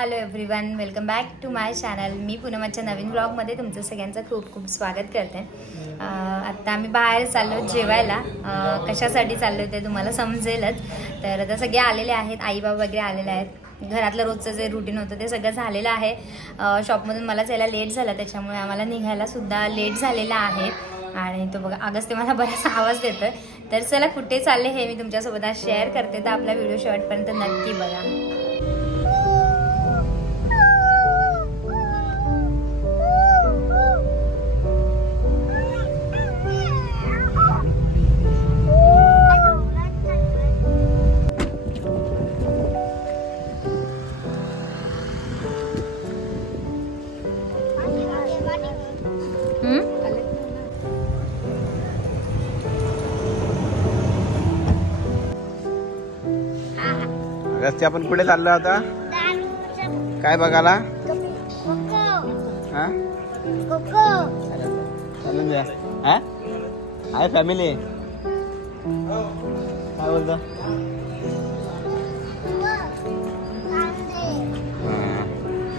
Hello everyone, welcome back to my channel. मी पूनमच्या नवीन ब्लॉगमध्ये तुमचं सगळ्यांचं खूप खूप स्वागत करते. आत्ता आम्ही बाहेर चाललो जेवायला. कशासाठी चाललो ते तुम्हाला समजेलच. तर आता सगळे आलेले आहेत, आई बाबा वगैरे आलेले आहेत. घरातलं रोजचं जे रुटीन होतं ते सगळं झालेलं आहे. शॉपमधून मलाच यायला लेट झाला, त्याच्यामुळे आम्हाला निघायला सुद्धा लेट झालेला आहे. आणि तो बघा अगस्त्य मला बराच आवाज देतोय. तर चला कुठे चालले हे मी तुमच्यासोबत आज शेअर करते, तर आपला व्हिडिओ शेवटपर्यंत नक्की बघा. अगस्त्य आपण कुठे चाललो आता? काय बघायला? हा चालून द्या. हा हाय फॅमिली, काय बोलतो?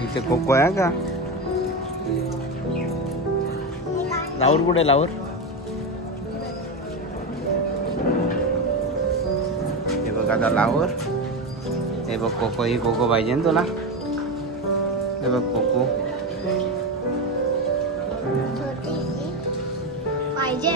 इथे कोको आहे का? लावर कुठे? लावर हे बघ आता लावर. हे बघ कोको, ही कोको पाहिजे ना तुला? हे बघ कोको पाहिजे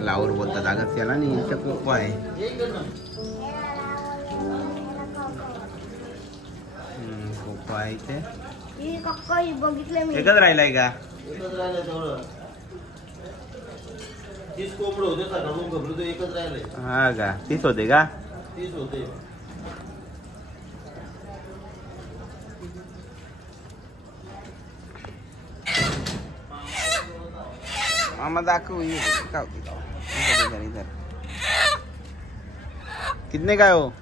लावर बोलतात अगं त्याला नाही, इथं कोको आहे. कोको आहे इथे. एकच राहिलाय का? हा का? 30 होते का? 30 होते. मामा दाखव. कितने का हो?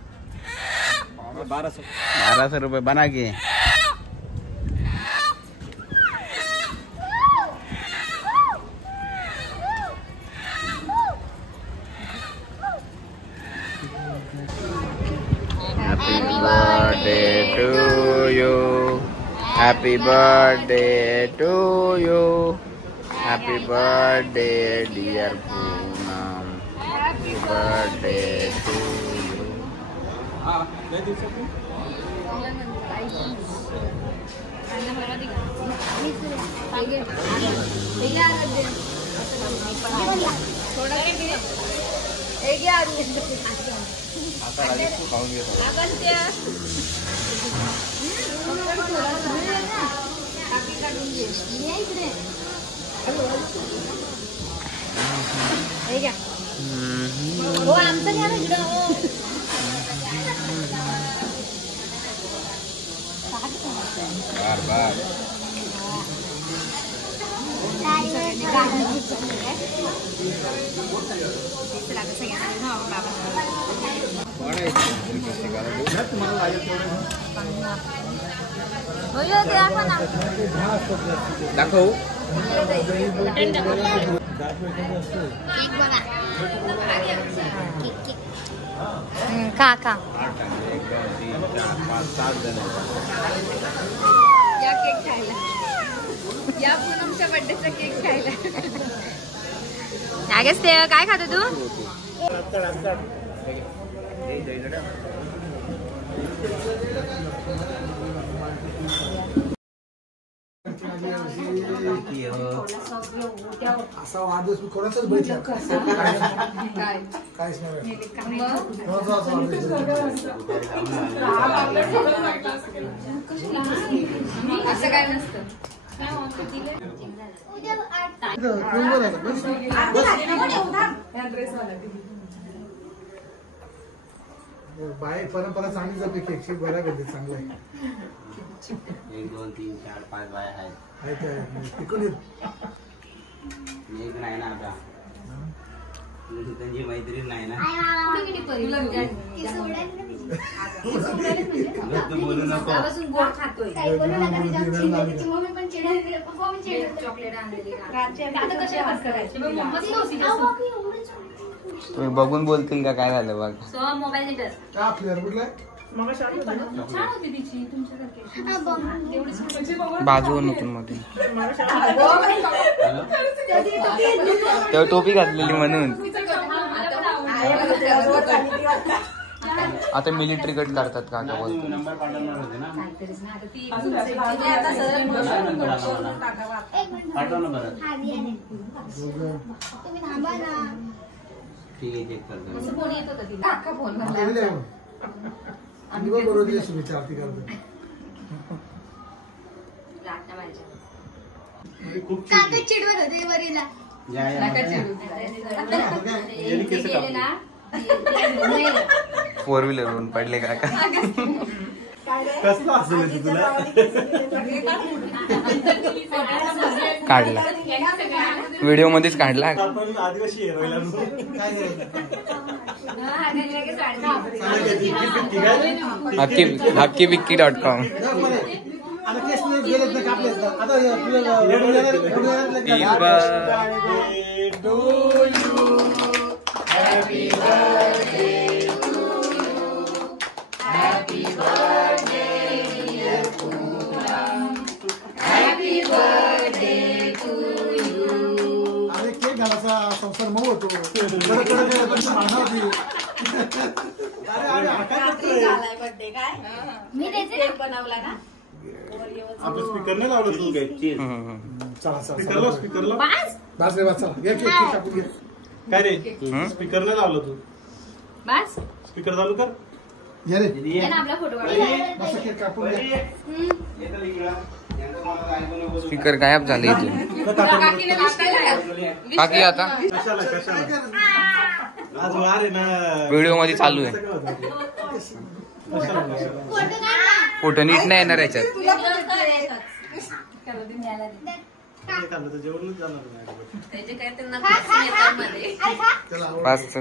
1200 रुपये बना के. Happy birthday to you. Happy birthday dear Poonam. Happy birthday to you. हो आमचं घ्या ना इकडं. बार दाखव. खा खा. 1 2 3 4 5 7 जण या केक खायला, या पूनमच्या बर्थडेचा केक खायला. अगस्त्य काय खातो तू? असा वाढदिवस मी कोणाचाच बघितला काहीच नाही. असं काय नसतं. बाय परंपरा चांगली जाते. केक बऱ्या करते, चांगलं आहे. 1 2 3 4 5 बाय आहेत. तिकडून एक नाही ना आता. त्यांची मैत्रीण नाही ना. बोलू नको. गोड खातोय. तुम्ही बघून बोलतील का काय झालं बघ. मोबाईल का फ्लेअर कुठला बाजूवर नव्हतं मध्ये तेव्हा टोपी घातलेली म्हणून. आता मिलिटरी कट करतात का आता बोलतो. ठीक आहे चेक करतो. शुभेच्छा आरती करतो. चिडवत होते वरीला. फोर व्हीलर वरून पडले का काढला व्हिडिओ मध्येच काढला. आदिवासी hapkivikki.com. संसार मऊ होतो. मी त्याचे बनवला ना. आपण स्पीकर नाही लावलं तू. चला स्पीकरला स्पीकरला बस रे बस. चला घे केक कापून घे. काय रे स्पीकर नाही लावलं तू. बस स्पीकर चालू कर. ये रे आपला फोटो बस केक कापून घे. स्पीकर गायब झाले इथे. काकी आता कशाला कशाला आज वार आहे ना. व्हिडिओ मध्ये चालू आहे. फोटो नीट नाही येणार याच्यात. बस चल.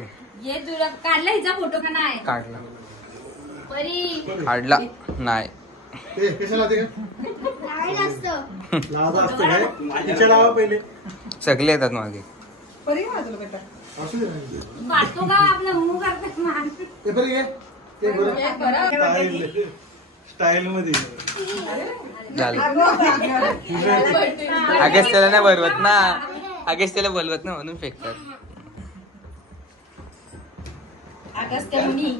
काढला हिचा फोटो का नाही. काढला परी काढला नाही. कशाला ते लाज असतं काय. तिच्या लावा पहिले सगळे येतात मागे. वाटतो का आपला मूव करतात मान. ते बरं घे ते बरं स्टाईल मध्ये झालं. आगेच त्याला नाही बोलवत ना. आगेच त्याला बोलवत ना म्हणून फेकतात. अगस्त्य मुनी.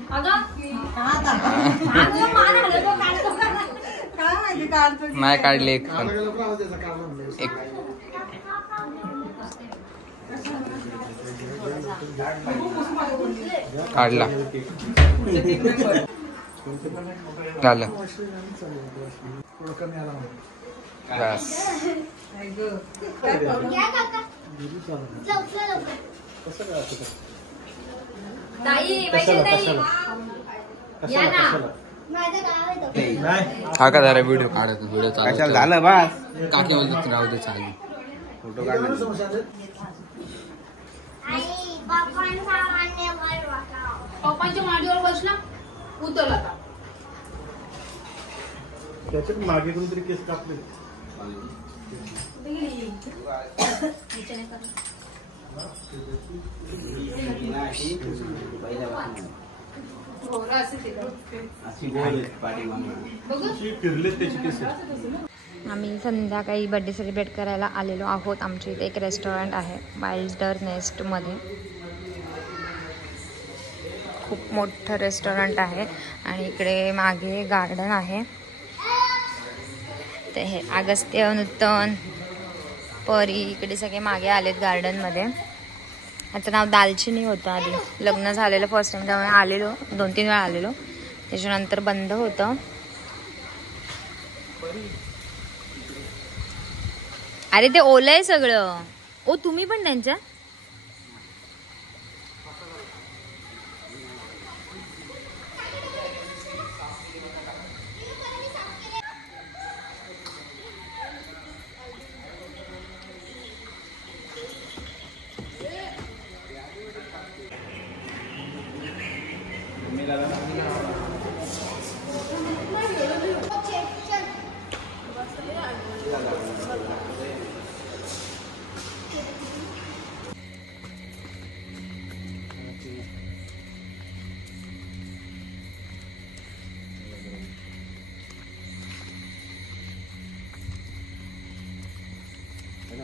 नाही काढले एक पण. एक काढला झालं. बस हा का जरा व्हिडिओ काढत. व्हिडिओ चालू झालं बस. काकी बोलतात राहू दे चालू. फोटो काढ. पप्पांच्या मांडीवर बसला उतरला का. त्याच्यात मागे कोणतरी केस कापले. फिरले त्याची केस. आम्ही संध्याकाळी बर्थडे सेलिब्रेट करायला आलेलो आहोत. आमच्या इथे एक रेस्टॉरंट आहे वाइल्डर नेस्टमध्ये. खूप मोठं रेस्टॉरंट आहे आणि इकडे मागे गार्डन आहे. ते हे अगस्त्य नूतन परी इकडे सगळे मागे आलेत गार्डनमध्ये. याचं नाव दालचिनी होतं आधी. लग्न झालेलं फर्स्ट टाइम त्यामुळे आलेलो 2-3 वेळा आलेलो. त्याच्यानंतर बंद होतं. अरे ते ओलं आहे सगळं. ओ तुम्ही पण त्यांच्या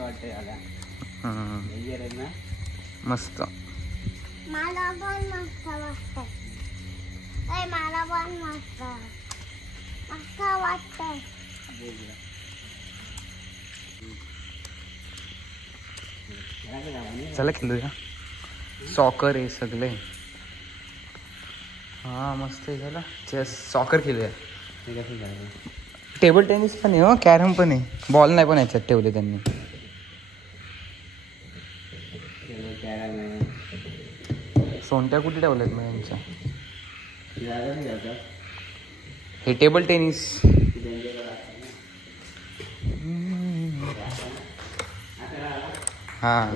वाटतंय आला ना मस्त. मला पण मस्त वाटतंय. मला पण मस्त मस्त वाटतंय. चला खेळूया. सॉकर आहे सगळे. हा मस्त आहे. चला चेस सॉकर खेळूया. टेबल टेनिस पण आहे हो, कॅरम पण आहे. बॉल नाही पण याच्यात ठेवले त्यांनी. सोंट्या कुठे ठेवल्यात मग यांच्या? हे टेबल टेनिस. हा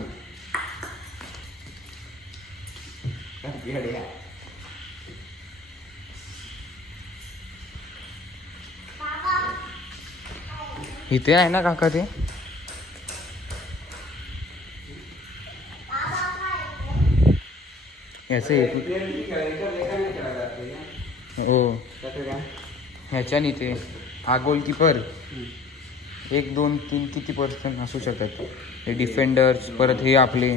इथे आहे ना काका ते? याच हो ह्याच्याने ते हा गोलकीपर 1 2 3 किती पर्सन असू शकतात. हे डिफेंडर्स परत हे आपले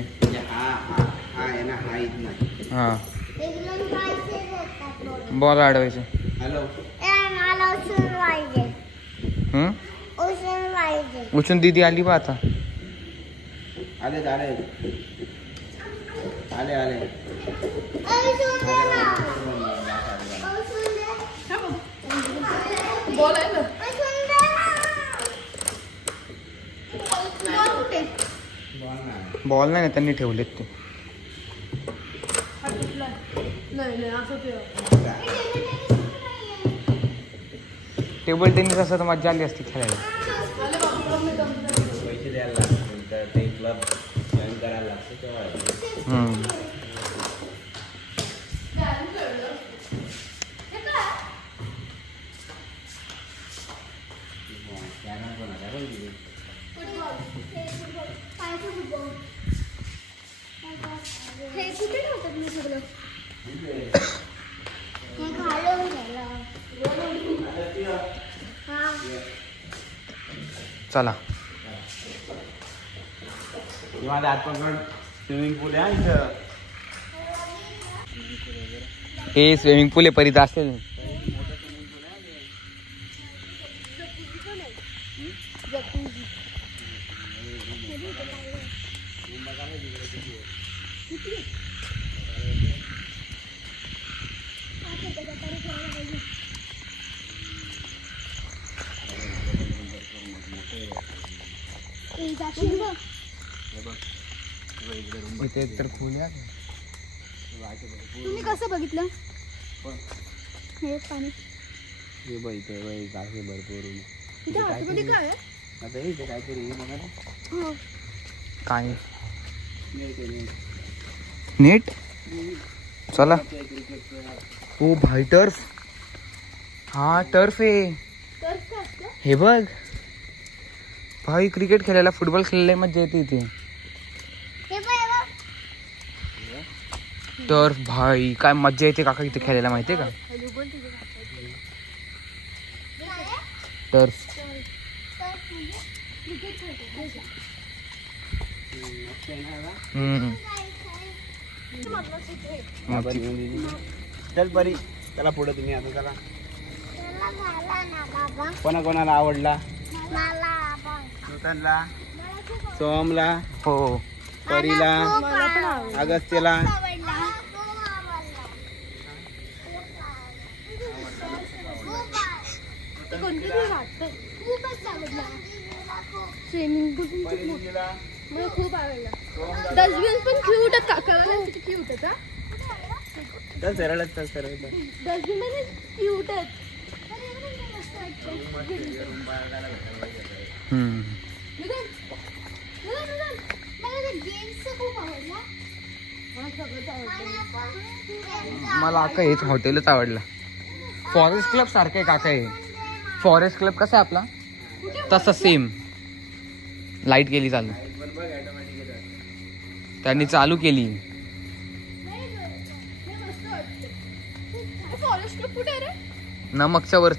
हा बॉल अडवायचे. उचून दीदी आली बा आता. आले आले आले आले. बॉल नाही त्यांनी ठेवलेत ते. टेबल टेनिस असं तर मजा आली असती खेळायला. पैसे द्यायला लागतात ते क्लब जॉईन करायला लागतं तेव्हा. चला माझ्या आतपर्यंत स्विमिंग पूल आहे इथं. हे स्विमिंग पूल आहे परित असेल. इथे एक तर खोल आहे. तुम्ही कसं बघितलं हे पाणी? हे बघ इथे गाठी भरपूर. इथे आतमध्ये काय आहे? आता इथे काहीतरी हे बघा ना. हो काय नेट. चला. ओ भाई टर्फ. हा टर्फ आहे. हे बघ भाई क्रिकेट खेळायला फुटबॉल खेळायला मजा येते इथे. टर्फ भाई काय मजा येते काका इथे खेळायला माहितीये का? टर्फ चल परी चला पुढे तुम्ही आता चला. कोणाकोणाला आवडला? नूतनला, सोमला, हो परीला, अगस्त्यला. स्विमिंग पूल मला खूप आवडला. डस्टबिन पण क्यूट आहेत काकाला. किती क्यूट आहेत हा. चल सरळ चल सरळ. डस्टबिन पण क्यूट आहेत. मला काका हेच हॉटेलच आवडला. फॉरेस्ट क्लब सारखं आहे काका हे. फॉरेस्ट क्लब कसा आहे आपला तसा सेम. लाईट केली चालू. त्यांनी चालू केली. फॉरेस्ट क्लब कुठे आहे रे? नमकच्या वर.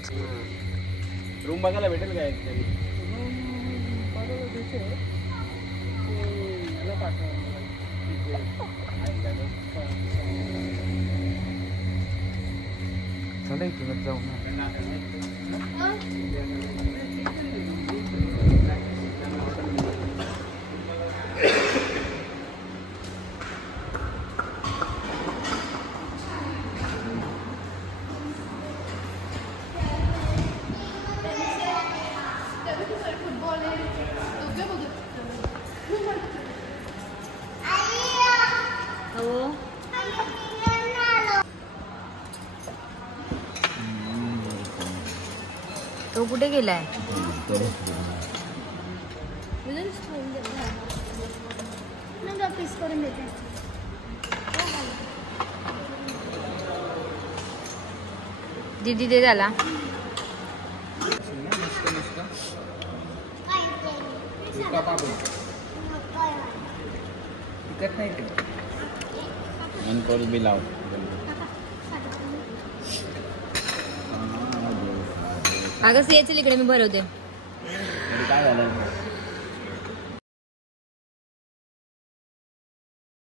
रूम बघायला भेटेल काय? चला इथूनच जाऊ ना. तो कुठे गेलाय? पीस करून देते. दीदी दे झाला. तिकट नाही ते. अनकोल बी लाव. अगं ये चल इकडे मी भरवते. काय झालं?